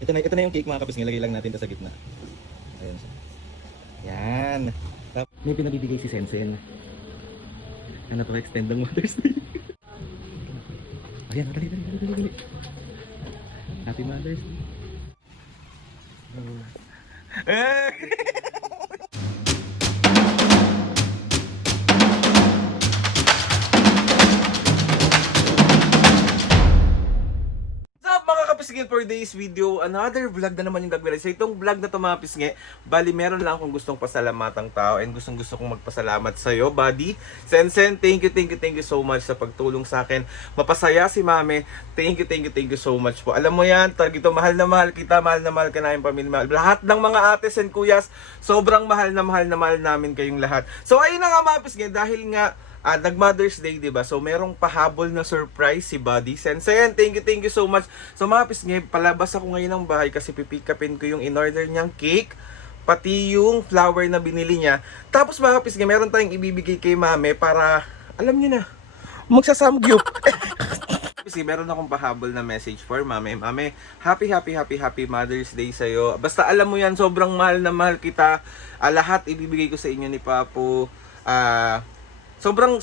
Ito na yung cake mga kapis. Nilagay lang natin ito sa gitna. Ayan siya. Yan. May pinabibigay si Sensen. Ano to, extend ng Mother's Day. Ayan, dali. Happy Mother's Day. What's up mga kapisngit, for today's video, another vlog na naman yung gagawin. So itong vlog na to mga pisngi, bali meron lang akong gustong pasalamatang tao and gusto kong magpasalamat sa'yo, buddy. Sensen, thank you so much sa pagtulong sa akin. Mapasaya si mami, thank you so much po. Alam mo yan, ito, mahal na mahal kita, mahal na mahal ka na yung pamilya. Lahat ng mga ates and kuyas, sobrang mahal na mahal namin kayong lahat. So ayun na nga mga pisngi, dahil nga nag-Mother's Day, diba? So, merong pahabol na surprise si Buddy Sensen. Thank you so much. So, mga pisngi, palabas ako ngayon ng bahay kasi pipikapin ko yung in-order niyang cake, pati yung flower na binili niya. Tapos, mga pisngi, meron tayong ibibigay kay mami para, alam niyo na, magsasamgyup. Kasi meron akong pahabol na message for mami. Mami, happy Mother's Day sa'yo. Basta alam mo yan, sobrang mahal na mahal kita. Lahat ibibigay ko sa inyo ni Papo. Sobrang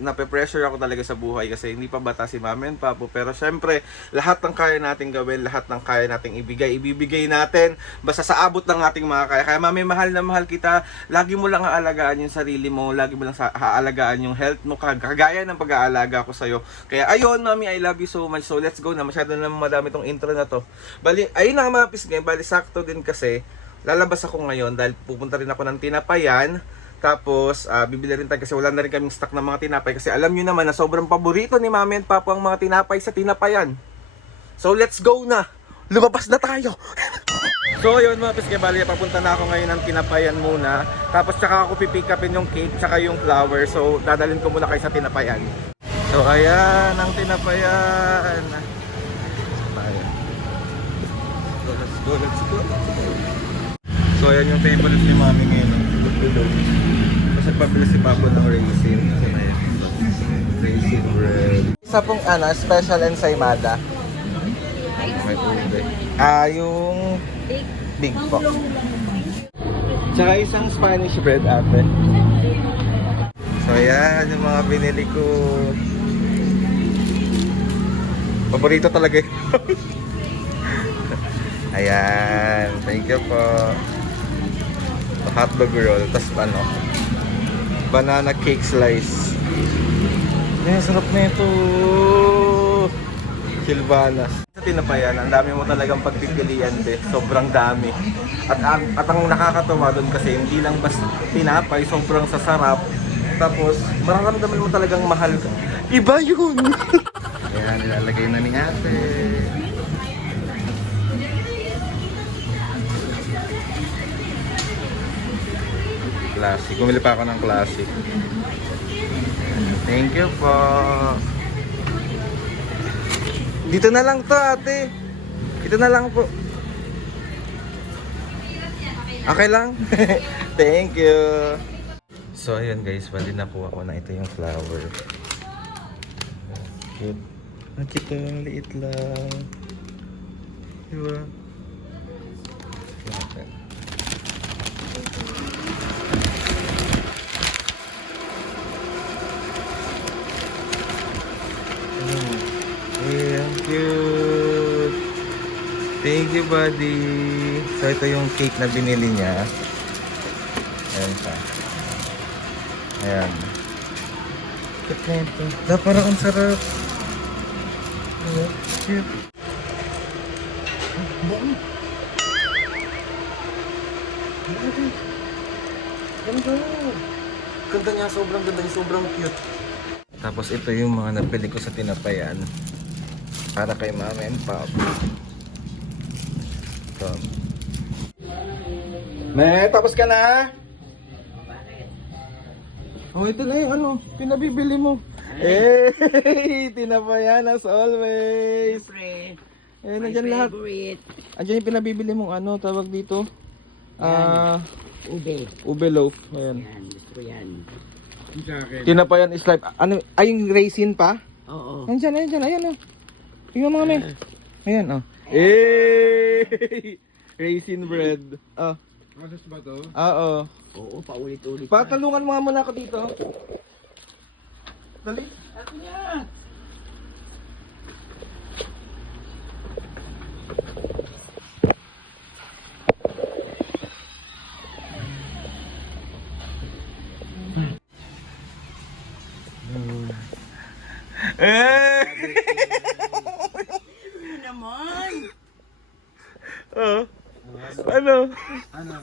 nape-pressure ako talaga sa buhay kasi hindi pa bata si Mami and Papo, pero syempre lahat ng kaya nating gawin, lahat ng kaya nating ibibigay natin basta sa abot ng ating mga kaya. Kaya Mami, mahal na mahal kita. Lagi mo lang aalagaan yung sarili mo, lagi mo lang aalagaan yung health mo kagaya ng pag-aalaga ko sa iyo. Kaya ayun Mami, I love you so much. So let's go na, masyado na madami tong intro na to. Bali ayun na mga pisngi, bali sakto din kasi lalabas ako ngayon dahil pupunta rin ako ng Tinapayan. Tapos, bibili rin tayo kasi wala na rin kaming stock ng mga tinapay. Kasi alam nyo naman na sobrang paborito ni Mami and Papa ang mga tinapay sa Tinapayan. So, let's go na! Lumabas na tayo! So, yun mga pisngi, bali, papunta na ako ngayon ng Tinapayan muna. Tapos, tsaka ako pipikapin yung cake, tsaka yung flower. So, dadalhin ko muna kayo sa Tinapayan. So, ayan, ang Tinapayan. So, let's go. So, ayan yung favorite ni Mami ngayon. Kasi pabili si Papo ng raisin. Raisin bread. Isa pong special ensaymada. May ube. Yung big po. Tsaka isang Spanish bread ate. So yan yung mga binili ko. Paborito talaga yun. Ayan. Thank you po. Hotdog roll, tas banana cake slice. Ay, sarap na ito. Silvanas. Sa Tinapayan, ang dami mo talagang pagpipilian de. Sobrang dami. At ang nakakatawa doon kasi hindi lang basta tinapay, sobrang sasarap. Tapos mararamdaman mo talagang mahal ka. Iba yun. Ayan, nilalagay na ni ate. Classic. Bumili pa ako ng classic. Thank you po. Dito na lang to ate. Dito na lang po. Okay lang? Thank you. So ayun guys, bali nakuha ko na ito yung flower. Cute. Ang cute, ang liit lang. Diba? Cute. Thank you, buddy. So, ito yung cake na binili niya. Ayan pa. Ayan. Cute na ito. Parang ang sarap. Cute. Ganda. Ganda niya. Sobrang ganda niya. Sobrang cute. Tapos ito yung mga nabili ko sa Tinapayan. Para kay Mami and Papa. Ito. Tapos ka na? Oh, ito na yung pinabibili mo. Hey, Tinapayan as always. Nandiyan lahat. Andiyan yung pinabibili mong tawag dito? Ube loaf. Ayan. Gusto ko yan. Tinapayan is life. Yung raisin pa? Oo. Ayan. Tingnan mo kami. Ayan, oh. Eh! Raisin bread. Oh. Masos ba to? Oo. Oo, paulit-ulit. Patalungan mo nga muna ako dito. Dali. Ako niya. Eh! Ano naman? Oh. Ano? Ano?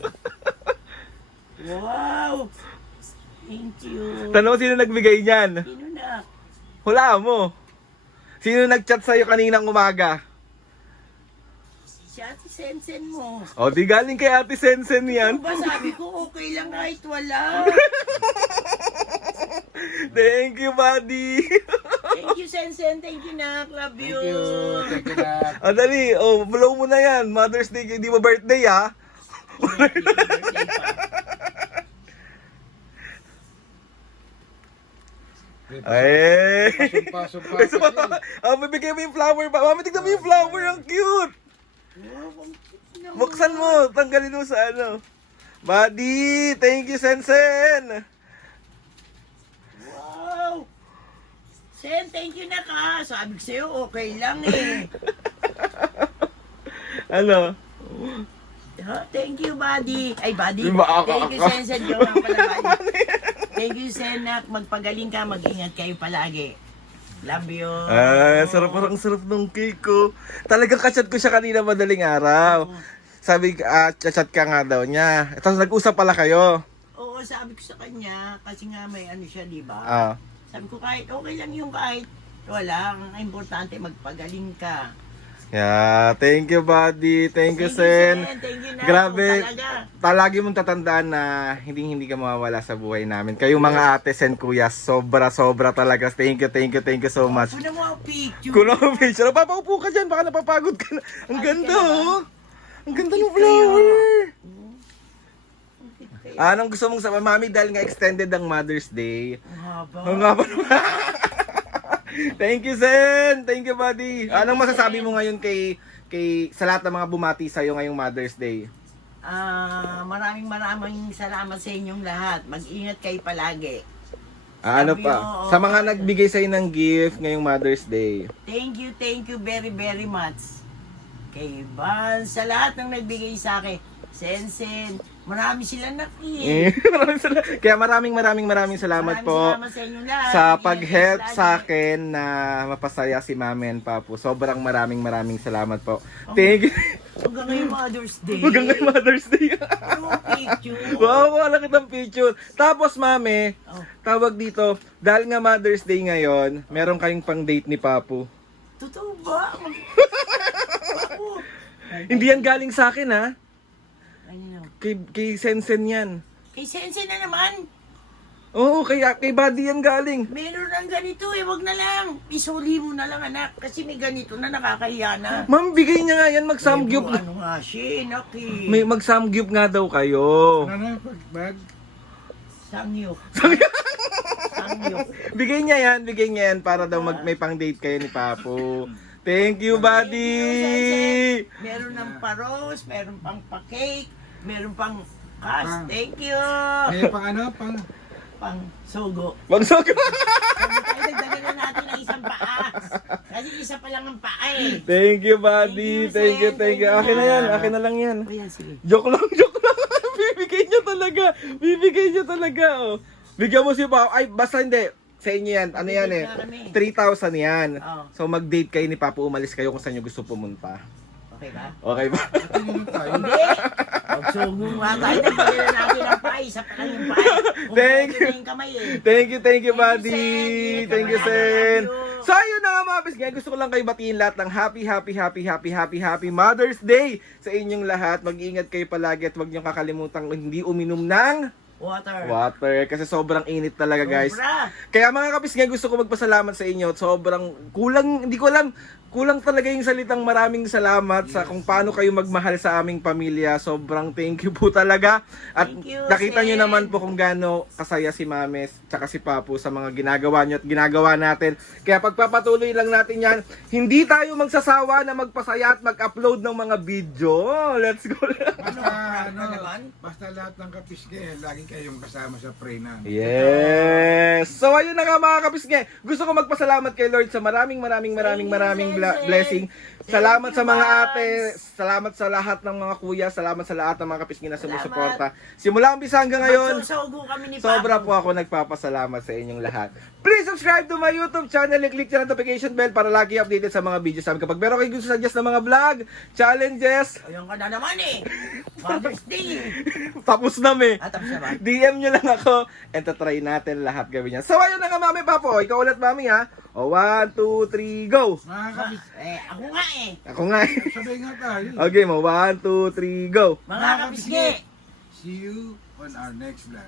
Wow! Thank you. Tanong mo sino nagbigay niyan? Sino na? Hula mo. Sino nag-chat sa'yo kaninang umaga? Si Ate Sensen mo. O, di galing kay Ate Sensen yan. Ano ba sabi ko, okay lang kahit wala. Thank you, buddy. Thank you, Sensen. Thank you, Nak. Love you. Thank you. Thank you na. O, dali. O, blow mo na yan. Mother's Day. Hindi mo birthday, ha? Birthday pa. Ay. Sumpa Ay, sumpa. kasi. Mabigay mo yung flower pa. Mami, tignan mo yung flower. Ang cute. Wow, ang cute naman. Buksan mo. Tanggalin mo sa ano. Buddy. Thank you, Sensen. Wow! Sen, thank you na ka. Sabi ko sa'yo, okay lang eh. Ano? Thank you, buddy. Ay, buddy. Diba, Thank you, Sen. Sen, yung nga pala, buddy. Thank you, Sen, nak. Magpagaling ka, mag-ingat kayo palagi. Love you. Sarap, parang sarap ng cake ko. Talagang kachat ko siya kanina madaling araw. Sabi, chat ka nga daw niya. Tapos nag-usap pala kayo. Oo, sabi ko sa kanya, kasi nga may ano siya, di ba? Ah. Sabi ko, kahit okay lang yung kahit wala. Ang importante, magpagaling ka. Yeah, thank you, buddy. Thank you, Sen. Thank you na. Grabe. Talaga. Palagi mong tatandaan na hindi ka mawawala sa buhay namin. Kayong mga ate Sen kuya, sobra talaga. Thank you so much. Kuno mo ang picture. Kuno ang picture. Papaupo ka dyan, baka napapagod ka na. Ang ganda, oh. Ang ganda ng flower. Anong gusto mong sabihin, Mami, dahil nga extended ang Mother's Day. Ang haba. Ang haba naman. Thank you, Sen. Thank you, buddy. Anong masasabi mo ngayon sa lahat ng mga bumati sa'yo ngayong Mother's Day? Maraming salamat sa inyong lahat. Mag-ingat kayo palagi. Ano Sabi pa? mo, Sa mga nagbigay sa'yo ng gift ngayong Mother's Day. Thank you very much. Kay Van, sa lahat ng nagbigay sa akin. Sensen, marami sila nakit. Kaya maraming salamat po Salamat sa inyong lahat. sa Mag-ingat pag-help kayo sa palagi. akin na mapasaya si Mami and Papu. Sobrang maraming salamat po. Thank you. Hanggang ngayong Mother's Day. Hanggang ngayong Mother's Day. Ano ang picture? Wow, wala kitang picture. Tapos, Mami, Oh, tawag dito, dahil nga Mother's Day ngayon, meron kayong pang-date ni Papu. totoo ba? Ako. Hindi yan galing sa akin, ha? Ano? Kay Sensen yan. Kay Sensen na naman. Oo, kay Buddy yan galing. Meron ng ganito eh, wag na lang. Isuli mo na lang anak, kasi may ganito na nakakahiya na. Ma'am, bigay niya nga yan, mag-samgyup. Ano nga siya, naki. May mag-samgyup nga daw kayo. Ano na, bag? Sangyok. Sangyok. Bigay niya yan para daw may pang-date kayo ni Papu. Thank you, buddy! Sensen. Meron ng pa-rose, meron pang pa-cake, meron pang cash. Thank you. May pang ano? Pang... Pang sugo. Bagsok! Sabi tayo, dagdagan na natin ng isang paa. Kasi isa pa lang ang paa eh. Thank you, buddy! Thank you, Thank you! Sen. Akin na yan, akin na lang yan. O yan, sige. Joke lang! Bibigay niya talaga, oh. Bigyan mo si Papu. Ay, basta hindi. Sa inyo yan. Ano yan eh? 3,000 yan. Oo. So, mag-date kayo ni Papu. Umalis kayo kung saan nyo gusto pumunta. Okay ba? Okay ba? Tingin tayo. Hindi! Magsugo nga tayo. Nagdala na natin ang paa. Isa pa lang yung paa. Thank Kumpleto na yung kamay eh. Thank you, Thank you, buddy. Sen. Thank you, Love Sen. you. So, ayun na nga mga bisgay. Gusto ko lang kayo batiin lahat ng happy Mother's Day sa inyong lahat. Mag-iingat kayo palagi at huwag niyong kakalimutan hindi uminom ng water. Kasi sobrang init talaga, guys. Sobra. Kaya mga kapisgay, gusto ko magpasalamat sa inyo. Sobrang kulang kulang talaga yung salitang maraming salamat sa kung paano kayo magmahal sa aming pamilya. Sobrang thank you po talaga. At Thank you, nakita nyo Sen. naman po kung gaano kasaya si Mames tsaka si Papu sa mga ginagawa nyo at ginagawa natin. Kaya pagpapatuloy lang natin yan, hindi tayo magsasawa na magpasaya at mag-upload ng mga video. Let's go! Basta, Ano naman? basta lahat ng kapiske, lagi kayong kasama sa pray namin. Yes! So ayun na nga mga kapisnge, gusto ko magpasalamat kay Lord sa maraming blessing. Salamat sa mga ate, salamat sa lahat ng mga kuya, salamat sa lahat ng mga kapisnge na sumusuporta. Simula umpisa hanggang ngayon, Magsusugo kami ni sobra Papo. po ako nagpapasalamat sa inyong lahat. Please subscribe to my YouTube channel and click the notification bell para lagi updated sa mga videos namin. Kapag meron kayo gusto suggest ng mga vlog, challenges, Ayun ka na naman eh. Father's Day. tapos na me. Tapos na ba? DM nyo lang ako and tatry natin lahat gawin yan. So ayun na nga mami papo, ikaw ulit mami ha. O 1, 2, 3, go! Mga kapis, Ako nga eh. Ako nga eh. sabay nga tayo. Okay mo, 1, 2, 3, go! Mga kapisngi. See you on our next vlog.